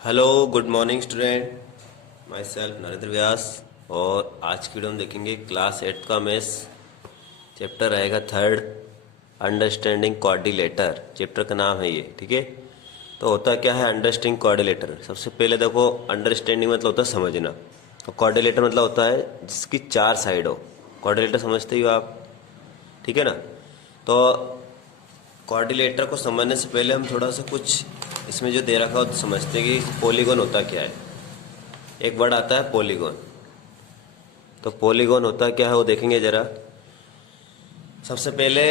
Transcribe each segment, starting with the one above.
Hello good morning student. Myself Narendra Vyas. और आज की वीडियो में देखेंगे क्लास 8 का मैथ्स चैप्टर रहेगा थर्ड, अंडरस्टैंडिंग कोऑर्डिनेटर। चैप्टर का नाम है ये, ठीक है। तो होता क्या है अंडरस्टैंडिंग कोऑर्डिनेटर? सबसे पहले देखो, अंडरस्टैंडिंग मतलब होता है समझना, और कोऑर्डिनेटर मतलब होता है जिसकी चार साइड हो। कोऑर्डिनेटर समझते ही हो आप, ठीक है ना। तो कोऑर्डिनेटर को समझने से पहले हम थोड़ा सा कुछ इसमें जो दे रखा हो तो समझते हैं कि पॉलीगॉन होता क्या है। एक वर्ड आता है पॉलीगॉन। तो पॉलीगॉन होता क्या है वो देखेंगे जरा। सबसे पहले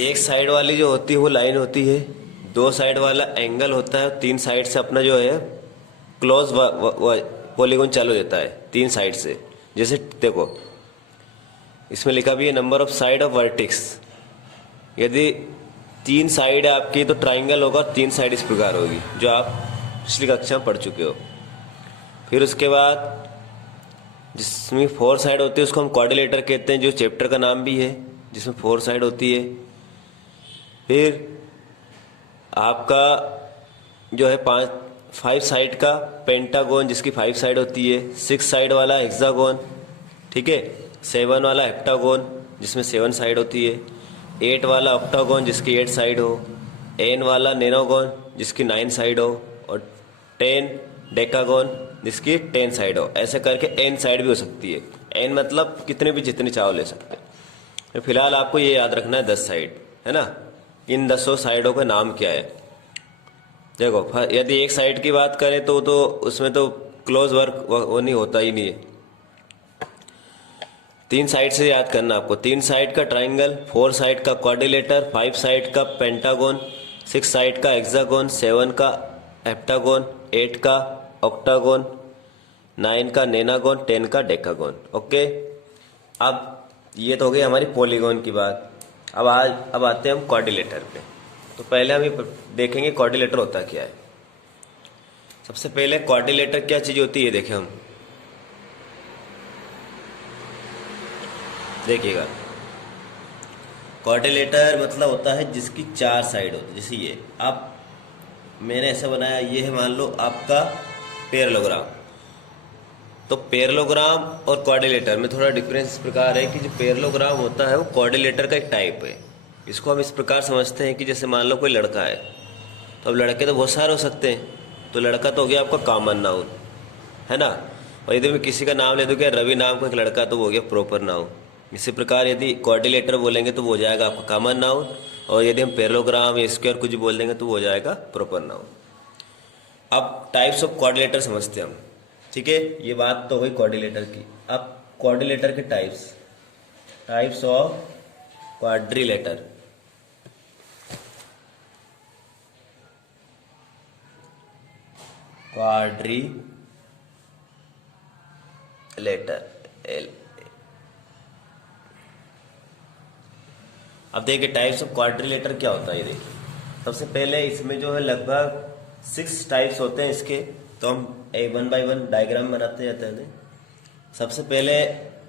एक साइड वाली जो होती है वो लाइन होती है, दो साइड वाला एंगल होता है, तीन साइड से अपना जो है क्लोज पॉलीगॉन चालू देता है तीन साइड से। जैसे देखो इसमें लिखा भी है number of side of vertices. यदि तीन साइड है आपकी तो ट्राइंगल होगा, तीन साइड इस प्रकार होगी, जो आप पिछली कक्षा में पढ़ चुके हो। फिर उसके बाद जिसमें फोर साइड होती है उसको हम कोऑर्डिनेटर कहते हैं, जो चैप्टर का नाम भी है, जिसमें फोर साइड होती है। फिर आपका जो है फाइव साइड का पेंटागोन, जिसकी फाइव साइड होती है। सिक्स साइड वाला हेक्सागोन, ठीक है। सेवन वाला हेप्टागोन जिसमें सेवन साइड होती है। एट वाला ऑक्टागोन जिसकी एट साइड हो। एन वाला नेनोगोन जिसकी नाइन साइड हो। और टेन डेकागोन जिसकी टेन साइड हो। ऐसे करके एन साइड भी हो सकती है। एन मतलब कितने भी जितने चाहो ले सकते हैं। तो फिलहाल आपको ये याद रखना है 10 साइड, है ना। इन 10 साइडों का नाम क्या है? देखो यदि एक साइड की बात करें तो उसमें तो क्लोज वर्क वो नहीं होता ही नहीं है। तीन साइड से याद करना आपको, तीन साइड का ट्राइंगल, फोर साइड का कोऑर्डिनेटर, फाइव साइड का पेंटागोन, सिक्स साइड का हेक्सागोन, सेवन का हेप्टागोन, एट का ऑक्टागोन, नाइन का नेनागोन, टेन का डेकागोन। ओके, अब ये तो हो गई हमारी पॉलीगॉन की बात। अब आते हैं हम कोऑर्डिनेटर पे। तो पहले हम ये देखेंगे कोऑर्डिनेटर होता क्या है। सबसे पहले कोऑर्डिनेटर क्या चीज होती है देखें हम, देखिएगा। कोऑर्डिनेटर मतलब होता है जिसकी चार साइड होती है। जैसे ये आप मैंने ऐसा बनाया, ये है मान लो आपका पैरेललोग्राम। तो पैरेललोग्राम और कोऑर्डिनेटर में थोड़ा डिफरेंस इस प्रकार है कि जो पैरेललोग्राम होता है वो कोऑर्डिनेटर का एक टाइप है। इसको हम इस प्रकार समझते हैं कि जैसे मान लो कोई लड़का है, तो अब लड़के तो बहुत सारे हो सकते हैं। तो लड़का तो हो गया आपका कॉमन नाउन, है ना। और यदि मैं किसी का नाम ले दूं, क्या रवि नाम का एक लड़का, तो वो हो गया प्रॉपर नाउन। इसी प्रकार यदि कोऑर्डिनेटर बोलेंगे तो वो हो जाएगा आपका कॉमन नाउन, और यदि हम पैरेललोग्राम या स्क्वायर कुछ बोल देंगे तो वो हो जाएगा प्रॉपर नाउन। अब टाइप्स ऑफ कोऑर्डिनेटर समझते हैं हम, ठीक है। ये बात तो हुई कोऑर्डिनेटर की। अब कोऑर्डिनेटर के टाइप्स ऑफ क्वाड्रिलेटर। एल। अब देखिए टाइप्स ऑफ क्वाड्रिलेटर क्या होता है। ये देखिए सबसे पहले इसमें जो है लगभग 6 टाइप्स होते हैं इसके। तो हम वन बाय वन डायग्राम बनाते जाते हैं। सबसे पहले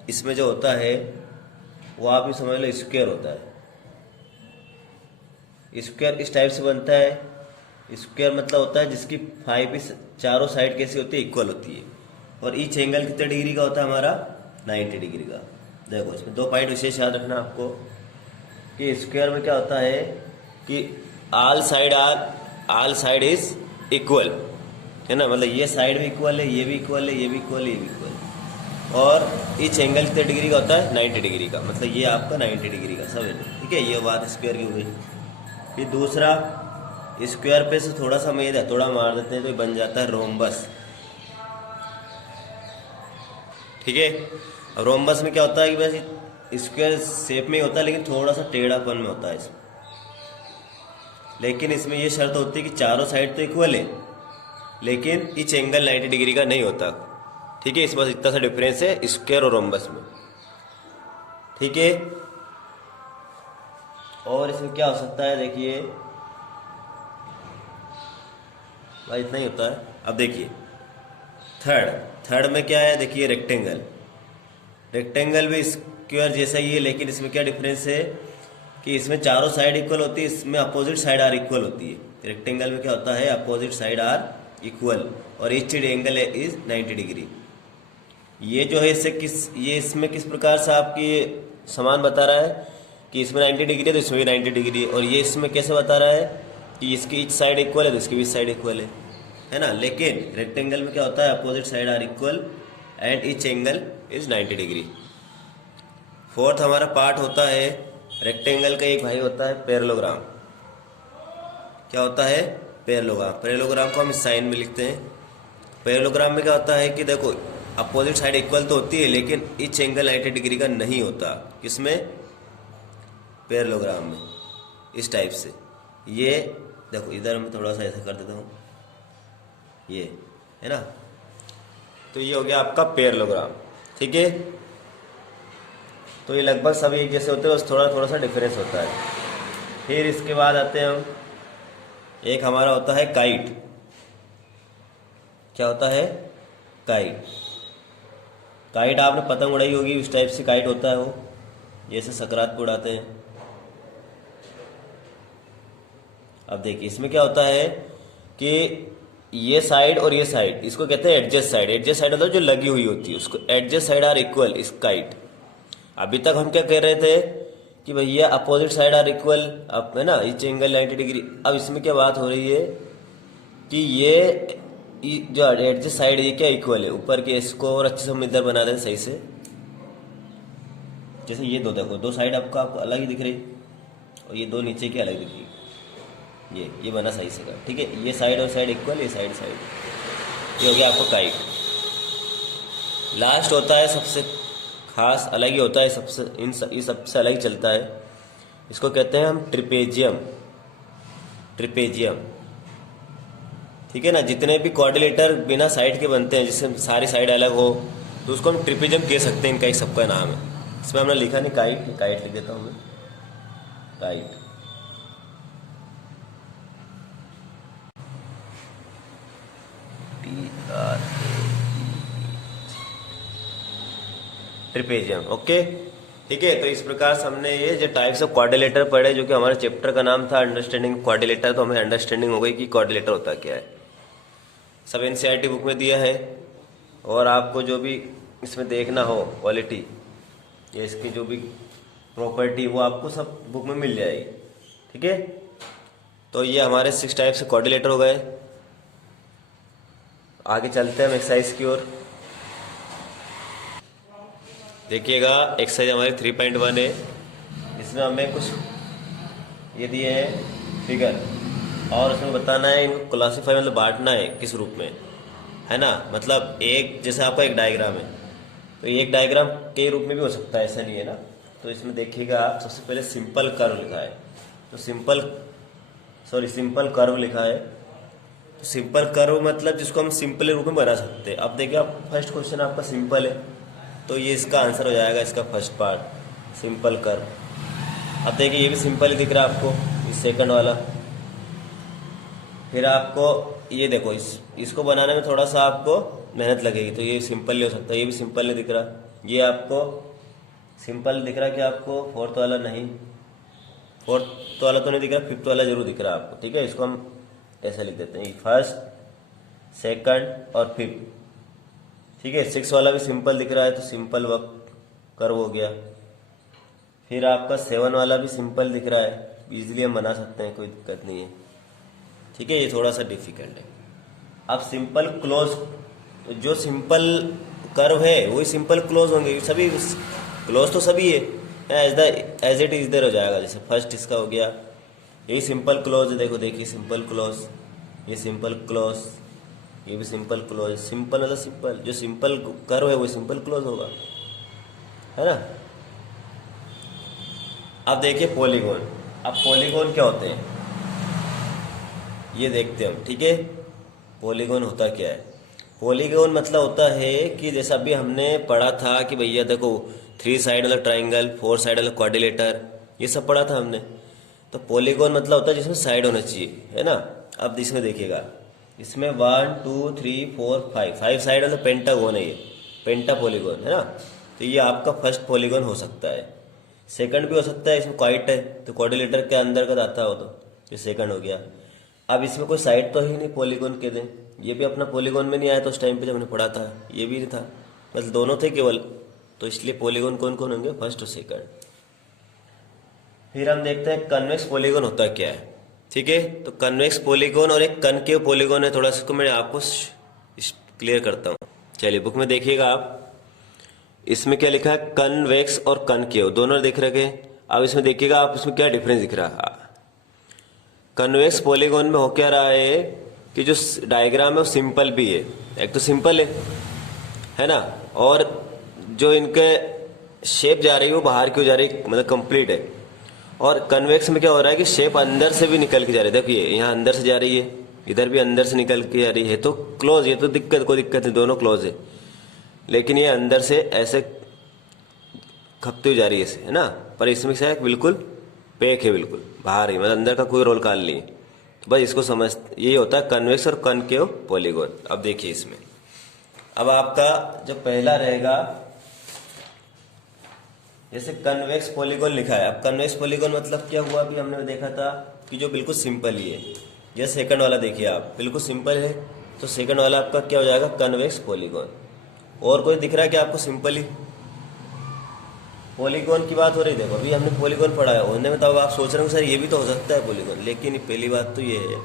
इसमें जो होता है वो आप ही समझ लो स्क्वायर होता है। स्क्वायर इस टाइप से बनता है। स्क्वायर मतलब होता है जिसकी फाइव चारों साइड कैसी होती है, इक्वल होती है। और ईच एंगल कितने डिग्री का होता है हमारा, 90 डिग्री का। देखो इसमें 2 पॉइंट विशेष याद रखना आपको कि स्क्वायर में क्या होता है कि ऑल साइड इज इक्वल, है ना। मतलब ये साइड भी इक्वल है, ये भी इक्वल है, ये भी इक्वल है, ये भी इक्वल है। और ईच एंगल कितने डिग्री का होता है, 90 डिग्री का। मतलब ये आपका 90 डिग्री का, समझ लो, ठीक है। ये बात स्क्वायर की हो गई। फिर दूसरा, स्क्वायर पे से थोड़ा सा मेद है, थोड़ा मार देते हैं तो बन जाता है रोम्बस, ठीक है। रोम्बस में क्या होता है कि वैसे स्क्वायर शेप में ही होता है लेकिन थोड़ा सा टेढ़ापन में होता है इसमें। लेकिन इसमें ये शर्त होती है कि चारों साइड तो इक्वल है लेकिन ईच एंगल 90 डिग्री का नहीं होता, ठीक है। इस बस इतना सा डिफरेंस है स्क्वायर और रोम्बस में, ठीक है। और इसमें क्या हो सकता है, देखिए भाई इतना ही होता है। अब देखिए थर्ड में क्या है, देखिए रेक्टेंगल भी स्क्वायर जैसा ही है, लेकिन इसमें क्या डिफरेंस है कि इसमें चारों साइड इक्वल होती है, इसमें अपोजिट साइड आर इक्वल होती है। रेक्टेंगल में क्या होता है, अपोजिट साइड आर इक्वल और ईच एंगल इज 90 डिग्री। ये जो है ये इसमें किस प्रकार से आपकी समान बता रहा है कि इसमें 90 डिग्री है तो इसमें भी 90 डिग्री है, और ये इसमें कैसे बता रहा है कि इसकी ईच साइड इक्वल है तो इसकी भी साइड इक्वल है ना। लेकिन रेक्टेंगल में क्या होता है, opposite side are equal and each angle is 90 degree. Fourth हमारा पार्ट होता है रेक्टेंगल का एक भाई होता है पैरेललोग्राम। क्या होता है, पैरेललोग्राम। पैरेललोग्राम को हम इस साइन में लिखते हैं। पैरेललोग्राम में क्या होता है कि देखो अपोजिट साइड इक्वल तो होती है लेकिन ईच एंगल 90 डिग्री का नहीं होता। किसमें, पैरेललोग्राम में। इस टाइप से ये देखो, इधर मैं थोड़ा सा ऐसा कर देता हूँ, ये है ना। तो ये हो गया आपका पैरेललोग्राम, ठीक है। तो ये लगभग सब एक जैसे होते हैं, बस थोड़ा थोड़ा सा डिफरेंस होता है। फिर इसके बाद आते हैं हम, एक हमारा होता है काइट। क्या होता है, काइट। काइट आपने पतंग उड़ाई होगी, उस टाइप से काइट होता है वो, जैसे सकरात पे उड़ाते हैं। अब देखिए इसमें क्या होता है कि ये साइड और ये साइड, इसको कहते हैं एडजस्ट साइड। एडजस्ट साइड मतलब जो लगी हुई होती है उसको एडजस्ट साइड आर इक्वल इस काइट। अभी तक हम क्या कह रहे थे कि भैया अपोजिट साइड आर इक्वल, अब है ना, ईच एंगल 90 डिग्री। अब इसमें क्या बात हो रही है कि ये जो एडजस्ट साइड ये क्या इक्वल है, ऊपर के इसको और अच्छे से हम इधर बना दें सही से। जैसे ये दो देखो, दो साइड आपको अलग ही दिख रही और ये दो नीचे की अलग दिख रही, ये बना सही से का, ठीक है। ये साइड और साइड इक्वल, ये साइड, ये हो गया आपको काइट। लास्ट होता है सबसे खास, अलग ही होता है सबसे, ये सबसे अलग ही चलता है। इसको कहते हैं हम ट्रिपेजियम। ट्रिपेजियम, ठीक है ना। जितने भी क्वाड्रिलेटर बिना साइड के बनते हैं, जिससे सारी साइड अलग हो, तो उसको हम ट्रिपेजियम कह सकते हैं। इनका एक सबका नाम है। इसमें हमने लिखा नहीं काइट, काइट लिख देता हूँ मैं, काइट। ट्रिपेजियम, ओके, ठीक है। तो इस प्रकार से हमने ये जो टाइप्स ऑफ क्वाड्रिलेटर पढ़े, जो कि हमारे चैप्टर का नाम था अंडरस्टैंडिंग क्वाड्रिलेटर। तो हमें अंडरस्टैंडिंग हो गई कि क्वाड्रिलेटर होता क्या है। सब एनसीईआरटी बुक में दिया है, और आपको जो भी इसमें देखना हो क्वालिटी या इसकी जो भी प्रॉपर्टी, वो आपको सब बुक में मिल जाएगी, ठीक है। तो ये हमारे 6 टाइप से क्वाड्रिलेटर हो गए। आगे चलते हैं हम एक्सरसाइज की ओर। देखिएगा एक्सरसाइज हमारी 3.1 है। इसमें हमें कुछ ये दिए हैं फिगर, और उसमें बताना है इनको क्लासीफाई, मतलब बांटना है किस रूप में, है ना। मतलब एक जैसे आपका एक डायग्राम है, तो एक डायग्राम कई रूप में भी हो सकता है, ऐसा नहीं है ना। तो इसमें देखिएगा आप, सबसे पहले सिंपल कर्व लिखा है, तो सिंपल कर्व लिखा है। तो सिंपल कर्व मतलब जिसको हम सिंपल रूप में बना सकते हैं। अब देखिए आप, फर्स्ट क्वेश्चन आपका सिंपल है, तो ये इसका आंसर हो जाएगा, इसका फर्स्ट पार्ट सिंपल कर्व। अब देखिए ये भी सिंपल ही दिख रहा है आपको, इस सेकंड वाला। फिर आपको ये देखो, इसको बनाने में थोड़ा सा आपको मेहनत लगेगी, तो ये सिंपल नहीं हो सकता। ये भी सिंपल नहीं दिख रहा। ये आपको सिंपल दिख रहा, कि आपको फोर्थ वाला नहीं, फोर्थ वाला तो नहीं दिख रहा, फिफ्थ वाला जरूर दिख रहा है आपको, ठीक है। इसको हम ऐसे लिख देते हैं, फर्स्ट, सेकंड और फिफ्थ, ठीक है। 6 वाला भी सिंपल दिख रहा है, तो सिंपल कर्व हो गया। फिर आपका 7 वाला भी सिंपल दिख रहा है, इजीली हम बना सकते हैं, कोई दिक्कत नहीं है, ठीक है। ये थोड़ा सा डिफिकल्ट है। अब सिंपल क्लोज, जो सिंपल कर्व है वही सिंपल क्लोज होंगे, सभी क्लोज तो सभी है, एज इट इज देयर हो जाएगा। जैसे फर्स्ट इसका हो गया, यही सिंपल क्लोज है, देखिए सिंपल क्लोज, ये सिंपल क्लोज, ये भी सिंपल क्लोज। सिंपल मतलब सिंपल, जो सिंपल कर्व है वो सिंपल क्लोज होगा, है ना। अब देखिए पॉलीगॉन। अब पॉलीगॉन क्या होते हैं ये देखते हैं हम, ठीक है। पॉलीगॉन होता क्या है? पॉलीगॉन मतलब होता है कि जैसा अभी हमने पढ़ा था कि भैया देखो 3 साइड वाला ट्राइंगल, 4 साइड वाला क्वाड्रिलेटर, ये सब पढ़ा था हमने। तो पॉलीगॉन मतलब होता है जिसमें साइड होना चाहिए, है ना। अब इसमें देखिएगा, इसमें 1 2 3 4 5 साइड वाला पेंटागोन है, ये पेंटा पॉलीगॉन है ना। तो ये आपका फर्स्ट पॉलीगॉन हो सकता है। सेकंड भी हो सकता है, इसमें क्वाइट है तो क्वाड्रिलेटर के अंदर का आता हो, तो ये सेकंड हो गया। अब इसमें कोई साइड तो ही नहीं पॉलीगॉन के दें, ये भी अपना पॉलीगॉन में नहीं आया था उस टाइम पे जब हमने पढ़ा था, ये भी नहीं था, मतलब दोनों थे केवल, तो इसलिए पॉलीगॉन कौन कौन होंगे, फर्स्ट और सेकंड। फिर हम देखते हैं कन्वेक्स पॉलीगॉन होता क्या है। ठीक है, तो कन्वेक्स पॉलीगॉन और एक कनकेव पॉलीगॉन है, थोड़ा सा इसको मैं आपको क्लियर करता हूँ। चलिए बुक में देखिएगा आप, इसमें क्या लिखा है, कन्वेक्स और कनकेव दोनों दिख रखे। अब इसमें देखिएगा आप, इसमें क्या डिफरेंस दिख रहा है। कन्वेक्स पॉलीगॉन में हो क्या रहा है कि जो डायग्राम है वो सिंपल भी है, एक तो सिंपल है ना, और जो इनके शेप जा रही है वो बाहर क्यों जा रही है, मतलब कंप्लीट है। और कन्वेक्स में क्या हो रहा है कि शेप अंदर से भी निकल के जा रही है, देखिए यहाँ अंदर से जा रही है, इधर भी अंदर से निकल के जा रही है, तो क्लोज, ये तो दिक्कत, कोई दिक्कत नहीं, दोनों क्लोज है। लेकिन ये अंदर से ऐसे खपती हुई जा रही है ना, पर इसमें क्या है, बिल्कुल पैक है, बिल्कुल बाहर ही, मतलब अंदर का कोई रोल काल नहीं है। तो बस इसको समझ, यही होता है कन्वेक्स और कनकेव पॉलीगॉन। अब देखिए इसमें, अब आपका जो पहला रहेगा, जैसे कन्वेक्स पॉलीगॉन लिखा है। अब कन्वेक्स पॉलीगॉन मतलब क्या हुआ, अभी हमने देखा था कि जो बिल्कुल सिंपल ही है। जैसे सेकंड वाला देखिए आप, बिल्कुल सिंपल है, तो सेकंड वाला आपका क्या हो जाएगा, कन्वेक्स पॉलीगॉन। और कोई दिख रहा है कि आपको सिंपल ही पॉलीगॉन की बात हो रही, देखो अभी हमने पॉलीगॉन पढ़ा है, होने में तो अब आप सोच रहे हो सर ये भी तो हो सकता है पॉलीगॉन, लेकिन पहली बात तो ये है,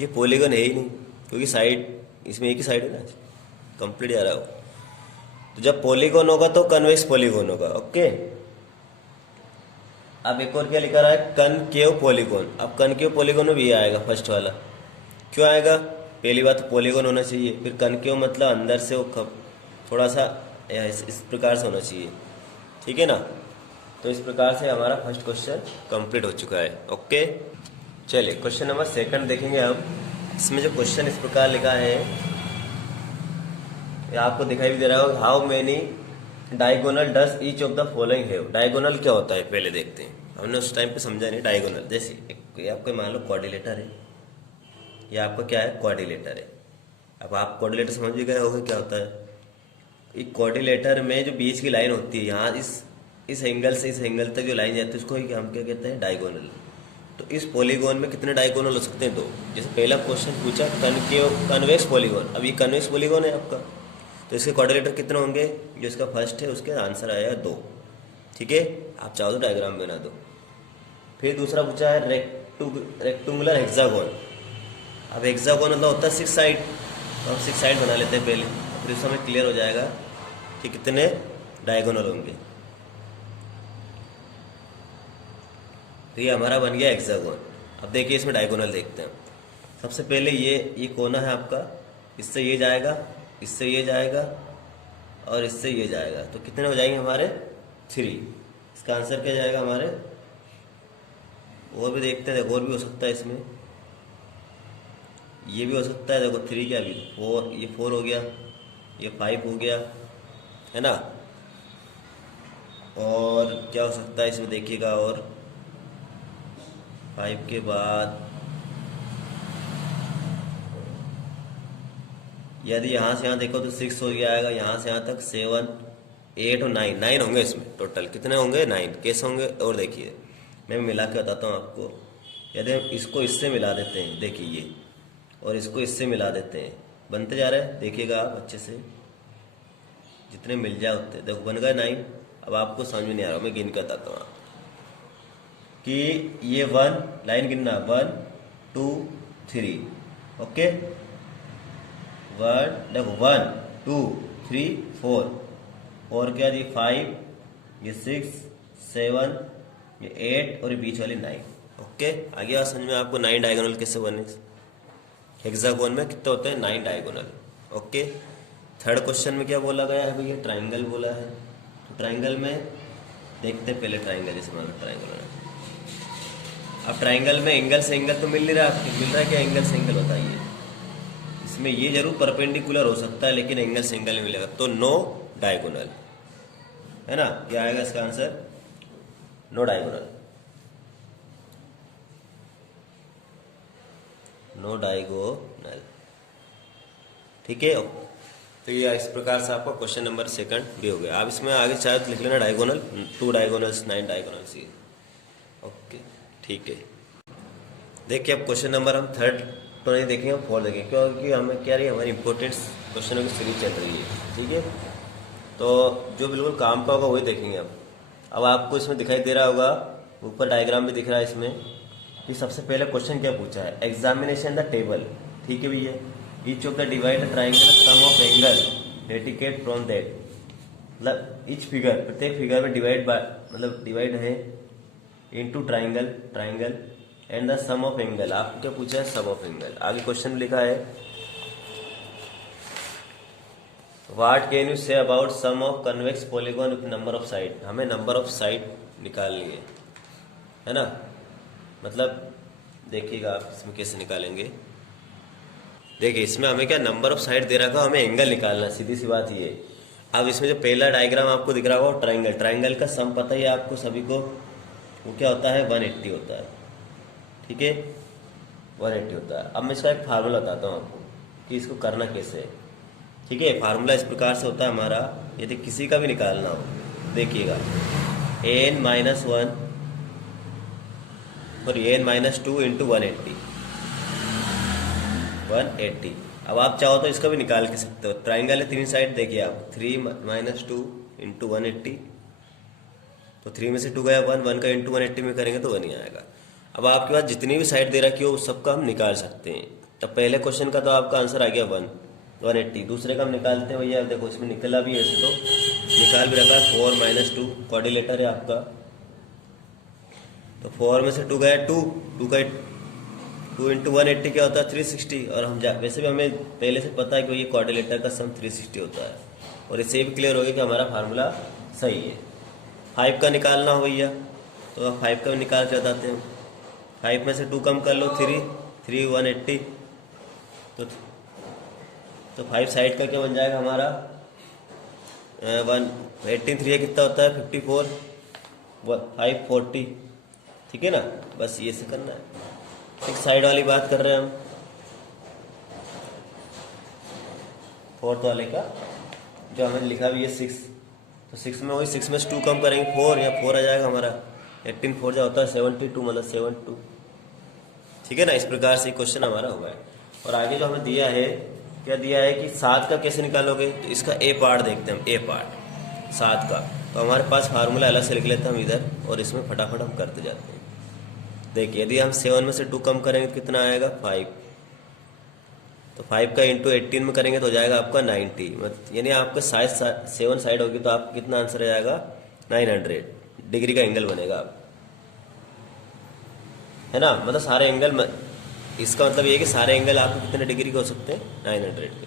ये पॉलीगॉन है ही नहीं, क्योंकि साइड इसमें एक ही साइड है ना, कंप्लीट जा रहा हो। तो जब पॉलीगॉन होगा तो कन्वेक्स पॉलीगॉन होगा। ओके, अब एक और क्या लिखा रहा है, कनकेव पॉलीगॉन। अब कनकेव पॉलीगॉन में भी ये आएगा फर्स्ट वाला, क्यों आएगा, पहली बात तो पॉलीगॉन होना चाहिए, फिर कनकेव मतलब अंदर से वो थोड़ा सा इस प्रकार से होना चाहिए, ठीक है ना। तो इस प्रकार से हमारा फर्स्ट क्वेश्चन कंप्लीट हो चुका है। ओके, चलिए क्वेश्चन नंबर सेकंड देखेंगे हम। इसमें जो क्वेश्चन इस प्रकार लिखा है, ये आपको दिखाई भी दे रहा होगा, how many diagonal does each of the following have. Diagonal क्या होता है पहले देखते हैं, हमने उस टाइम पे समझा नहीं। डायगोनल जैसे ये आपको मान लो क्वाड्रिलेटर है, ये आपका क्या है, क्वाड्रिलेटर है। अब आप क्वाड्रिलेटर समझ भी गए होंगे क्या होता है। एक क्वाड्रिलेटर में जो बीच की लाइन होती है, यहाँ इस एंगल से इस एंगल तक जो लाइन जाती है उसको हम क्या कहते हैं, डायगोनल। तो इस पॉलीगॉन में कितने डायगोनल हो सकते हैं, दो। जैसे पहला क्वेश्चन पूछा कन्वेक्स पॉलीगॉन, अब ये कन्वेक्स पॉलीगॉन है आपका, तो इसके क्वाड्रिलेटर कितने होंगे, जो इसका फर्स्ट है उसके आंसर आएगा 2। ठीक है, आप चाहो तो डायग्राम बना दो। फिर दूसरा पूछा है रेक्टेंगुलर हेक्सागोन। अब हेक्सागोन मतलब होता है 6 साइड, तो हम 6 साइड बना लेते हैं पहले, फिर उसमें हमें क्लियर हो जाएगा कि कितने डायगोनल होंगे। तो ये हमारा बन गया हेक्सागोन। अब देखिए इसमें डायगोनल देखते हैं। सबसे पहले ये कोना है आपका, इससे ये जाएगा, इससे ये जाएगा और इससे ये जाएगा, तो कितने हो जाएंगे हमारे, 3। इसका आंसर क्या जाएगा हमारे, और भी देखते हैं, देखो और भी हो सकता है इसमें, ये भी हो सकता है, देखो 3 क्या भी 4, ये 4 हो गया, ये 5 हो गया, है ना। और क्या हो सकता है इसमें देखिएगा, और 5 के बाद यदि यहाँ से यहाँ देखो तो 6 हो गया आएगा, यहाँ से यहाँ तक 7, 8 और 9 होंगे इसमें टोटल। कितने होंगे, 9। कैसे होंगे, और देखिए मैं मिला के बताता हूँ आपको। यदि हम इसको इससे मिला देते हैं, देखिए ये, और इसको इससे मिला देते हैं, बनते जा रहे हैं, देखिएगा आप अच्छे से, जितने मिल जाए उतने, देखो बन गए 9। अब आपको समझ में नहीं आ रहा, मैं गिन के बताता हूँ कि ये 1 लाइन गिनना, 1 2 3, ओके, 1 देखो 1 2 3 4, और क्या जी 5, ये 6 7, ये 8 और ये बीच वाली 9। ओके, आगे बात समझ में आपको 9 डायगोनल कैसे बने। हेक्सागोन में कितने होते हैं, 9 डायगोनल। ओके, थर्ड क्वेश्चन में क्या बोला गया है भैया, ट्राइंगल बोला है। तो ट्राइंगल में देखते हैं पहले, ट्राइंगल जैसे मान लो ट्राइंगल है। अब ट्राइंगल में एंगल से एंगल तो मिल नहीं रहा, मिल रहा है क्या, एंगल से एंगल बताइए। इसमें ये जरूर परपेंडिकुलर हो सकता है, लेकिन एंगल से एंगल नहीं मिलेगा, तो नो डायगोनल, है ना। क्या आएगा इसका answer, no diagonal, no diagonal. ठीक है, तो ये इस प्रकार से आपका क्वेश्चन नंबर सेकंड भी हो गया। आप इसमें आगे चाहे तो लिख लेना डायगोनल, 2 डायगोनल्स, 9 डायगोनल्स ये। ओके, ठीक है। देखिए अब क्वेश्चन नंबर हम थर्ड तो नहीं देखेंगे, 4 देखेंगे, क्योंकि हमें क्या रही है, हमारी इंपॉर्टेंट क्वेश्चनों की सीरीज चल रही है। ठीक है, तो जो बिल्कुल काम का होगा वही देखेंगे। अब आपको इसमें दिखाई दे रहा होगा, ऊपर डायग्राम भी दिख रहा है इसमें, कि सबसे पहले क्वेश्चन क्या पूछा है, एग्जामिनेशन द टेबल। ठीक है भैया, each of the divide triangle sum of angle indicate from that, मतलब ईच फिगर, प्रत्येक फिगर में डिवाइड बाय, मतलब डिवाइड है into triangle and the sum of angle. आपको क्या पूछा है, सम ऑफ एंगल। आगे क्वेश्चन लिखा है, what can you say about sum of convex polygon with number of side. हमें नंबर ऑफ साइड निकालनी है ना, मतलब देखिएगा आप इसमें कैसे निकालेंगे। देखिए इसमें हमें क्या नंबर ऑफ साइड दे रखा, हमें एंगल निकालना, सीधी सी बात ये। अब इसमें जो पहला डायग्राम आपको दिख रहा होगा ट्राइंगल, ट्राइंगल का सम पता ही है आपको सभी को, वो क्या होता है, 180 होता है। ठीक है, 180 होता है। अब मैं इसका एक फार्मूला बताता हूँ आपको कि इसको करना कैसे है। ठीक है, फार्मूला इस प्रकार से होता है हमारा, यदि किसी का भी निकालना हो, देखिएगा n-1 और n-2 इंटू 180। अब आप चाहो तो इसका भी निकाल के सकते हो, ट्राइंगल है 3 साइड, देखिए आप 3-2 इंटू 180, तो 3 में से 2 गया 1 का इंटू 180 में करेंगे तो 1 ही आएगा। अब आपके पास जितनी भी साइड दे रखी हो उस सबका हम निकाल सकते हैं। तो पहले क्वेश्चन का तो आपका आंसर आ गया 180, दूसरे का हम निकालते हैं भैया। देखो इसमें निकला भी ऐसे, तो निकाल भी रखा है 4-2, क्वाड्रिलेटर है आपका, तो 4 में से 2 गया 2 का 2 इंटू 180 क्या होता है, 360। और हम वैसे भी हमें पहले से पता है कि ये क्वाड्रिलेटर का सम 360 होता है, और इससे भी क्लियर हो गया कि हमारा फार्मूला सही है। 5 का निकालना हो भैया, तो 5 का भी निकाल के बताते हैं। 5 में से 2 कम कर लो, 3 180, तो 5 साइड का क्या बन जाएगा हमारा, 18 3 कितना होता है, 54, 5 40। ठीक है ना, बस ये से करना है। 6 साइड वाली बात कर रहे हैं हम, 4th वाले का जो हमें लिखा भी है 6, तो 6 में वही 6 में से 2 कम करेंगे 4, या 4 आ जाएगा हमारा। 18 4 जो होता है 72, मतलब 72। ठीक है ना, इस प्रकार से क्वेश्चन हमारा हुआ है। और आगे जो हमें दिया है, क्या दिया है कि 7 का कैसे निकालोगे, तो इसका ए पार्ट देखते हैं हम, ए पार्ट 7 का। तो हमारे पास फार्मूला अलग से लिख लेते हैं हम इधर, और इसमें फटाफट हम करते जाते हैं। देखिए यदि हम 7 में से 2 कम करेंगे तो कितना आएगा, 5, तो 5 का इंटू 18 में करेंगे तो हो जाएगा आपका 90, मतलब यानी आपका 7 साइड होगी तो आपका कितना आंसर आ जाएगा, 900 डिग्री का एंगल बनेगा आप, है ना। मतलब सारे एंगल, इसका मतलब ये है कि सारे एंगल आपको कितने डिग्री के हो सकते हैं, 900 के।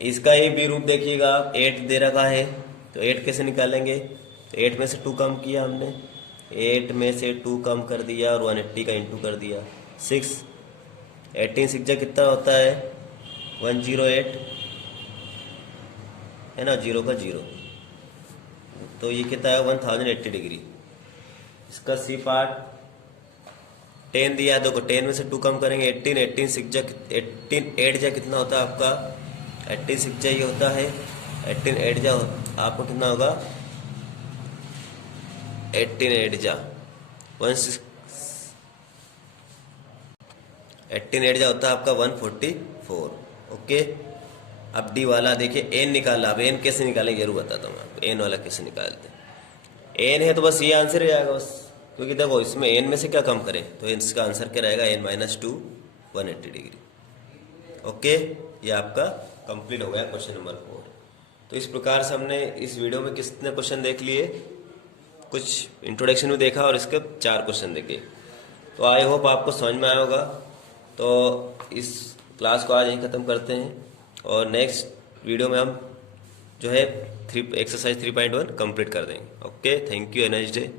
इसका ही भी रूप देखिएगा, 8 दे रखा है, तो 8 कैसे निकालेंगे, तो 8 में से 2 कम किया हमने, 8 में से 2 कम कर दिया और 180 का इंटू कर दिया 6, 18 6 जा कितना होता है, 108, है ना, 0 का 0, तो ये कितना है 1080 डिग्री। इसका सी पार्ट 10 दिया है, देखो 10 में से 2 कम करेंगे 18, 18 6 जा 18 8 जा कितना होता है आपका, 18 6 जा ये होता है, 18 8 जा आपको कितना होगा, 18 8 जा 18 8 जा होता है आपका 144। ओके, अब डी वाला देखिए, एन निकाला। अब एन कैसे निकालेंगे जरूर बताता हूँ आपको, एन वाला कैसे निकालते हैं। एन है तो बस ये आंसर ही आएगा बस, क्योंकि देखो इसमें एन में से क्या कम करें, तो इसका आंसर क्या रहेगा, n-2 180 डिग्री। ओके, ये आपका कंप्लीट हो गया क्वेश्चन नंबर 4। तो इस प्रकार से हमने इस वीडियो में कितने क्वेश्चन देख लिए, कुछ इंट्रोडक्शन में देखा और इसके 4 क्वेश्चन देखे। तो आई होप आपको समझ में आया होगा। तो इस क्लास को आज यहीं ख़त्म करते हैं, और नेक्स्ट वीडियो में हम जो है एक्सरसाइज 3.1 कंप्लीट कर देंगे। Okay, thank you, nice day.